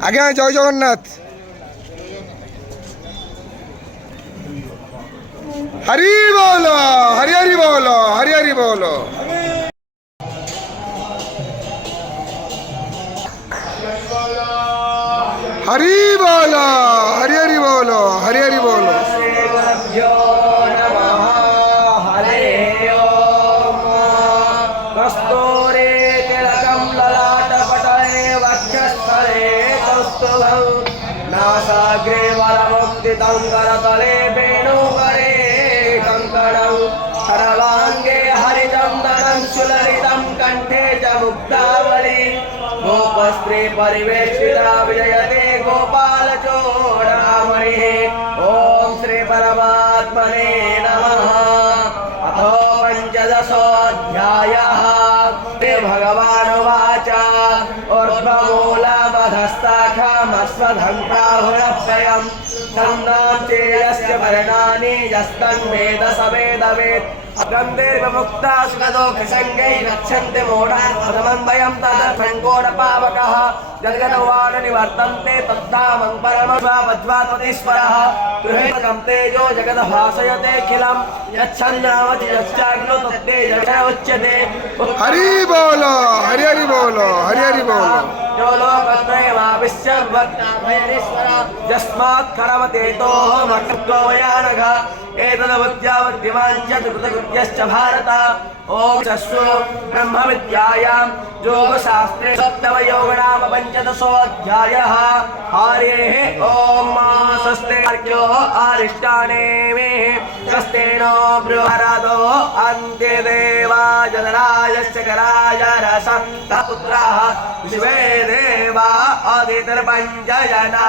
आज्ञा जय जगन्नाथ। हरि बोलो, हरि हरि बोलो, हरि हरि बोलो। हरि बोलो, हरि हरि बोलो, हरि हरि बोलो। कस्तूरे तिलकं ललाटपटले वक्षस्थले कौस्तुभं नासाग्रे वरमुक्तितं करतले वेणुकरे कङ्कणं सर्वाङ्गे हरिचन्दनं सुललितं कण्ठे च मुक्तावली गोपस्त्री परिवेष्टिता विजयते गोपालचूडामणिः। ॐ श्री परमात्मने नमः। अथो पंचदशोऽध्यायः। भगवानुवाच ऊर्ध्वमूलमधस्ताखमश्वधन्ताहुरव्ययम् छन्दां चेयस्य वर्णानि यस्तन्वेद स वेदवेत्। गन्धेर्विमुक्ता सुखदोषसङ्गै रक्षन्ति मूढाः प्रथमं वयं तदर्थङ्कोडपावकः जलगणवान् निवर्तन्ते तद्धामं परमस्वावज्वात्मतीश्वरः गृहेतं तेजो जगद्भासयतेऽखिलं यच्छन्नामति यश्चाग्नो तत्तेजः उच्यते। हरि बोलो, हरि हरि बोलो, हरि हरि बोलो। यो लोकत्रयमाविश्य भक्ताभयरीश्वर यस्मात् कर्मतेतोः मठत्वमयानघ एतदवद्यावद्यमाञ्च कृतकृत्यश्च भारत। ॐ शस्व ब्रह्मविद्यायां योगशास्त्रे सप्तमयोगनाम पञ्चदशोऽध्यायः। हरेः ॐ स्वस्ति अर्घ्यो अरिष्टाने मे स्वस्तेनो बृहरादो अन्ते देवा जनराजस्य कराय रसन्तः पुत्राः शिवे देवा अदितिर्पञ्चजना।